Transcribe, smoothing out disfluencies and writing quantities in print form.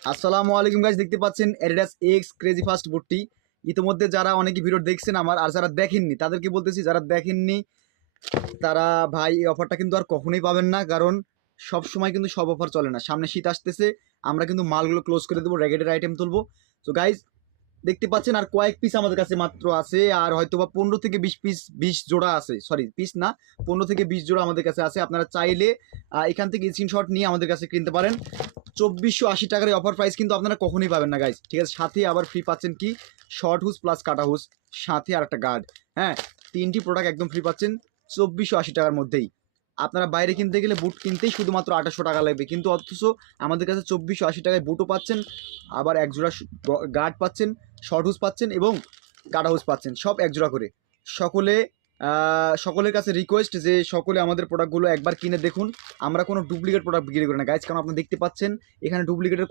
আসসালামু আলাইকুম গাইস, দেখতে পাচ্ছেন অ্যাডিডাস এক্স ক্রেজি ফাস্ট বুটটি। ইতিমধ্যে যারা অনেকে ভিডিও দেখছেন আমার, আর যারা দেখেননি তাদেরকে বলতেছি, যারা দেখেননি তারা ভাই এই অফারটা কিন্তু আর কখনোই পাবেন না, কারণ সব সময় কিন্তু সব অফার চলে না। সামনে শীত আসতেছে, আমরা কিন্তু মালগুলো ক্লোজ করে দেবো, রেগেটের আইটেম তুলবো। তো গাইজ দেখতে পাচ্ছেন আর কয়েক পিস আমাদের কাছে মাত্র আছে, আর হয়তো বা 15 থেকে 20 পিস, 20 জোড়া আছে, সরি পিস না, 15 থেকে 20 জোড়া আমাদের কাছে আছে। আপনারা চাইলে এখান থেকে স্ক্রিনশট নিয়ে আমাদের কাছে কিনতে পারেন। 2480 টাকার অফার প্রাইস কিন্তু আপনারা কখনোই পাবেন না গাইজ, ঠিক আছে। সাথে আবার ফ্রি পাচ্ছেন কি, শর্ট হুস প্লাস কাটা হুস, সাথে আর একটা গার্ড। হ্যাঁ, 3টি প্রোডাক্ট একদম ফ্রি পাচ্ছেন 2480 টাকার মধ্যেই। আপনারা বাইরে কিনতে গেলে বুট কিনতেই শুধুমাত্র 2800 টাকা লাগবে, কিন্তু অথচ আমাদের কাছে 2480 টাকায় বুটও পাচ্ছেন, আবার একজোড়া গার্ড পাচ্ছেন, শর্ট হুস পাচ্ছেন এবং কাটা হুস পাচ্ছেন, সব একজোড়া করে। সকলে সকলের কাছে রিকোয়েস্ট যে সকলে আমাদের প্রোডাক্টগুলো একবার কিনে দেখুন। আমরা কোনো ডুপ্লিকেট প্রোডাক্ট বিক্রি করি না গাইজ, কারণ আপনি দেখতে পাচ্ছেন এখানে ডুপ্লিকেটের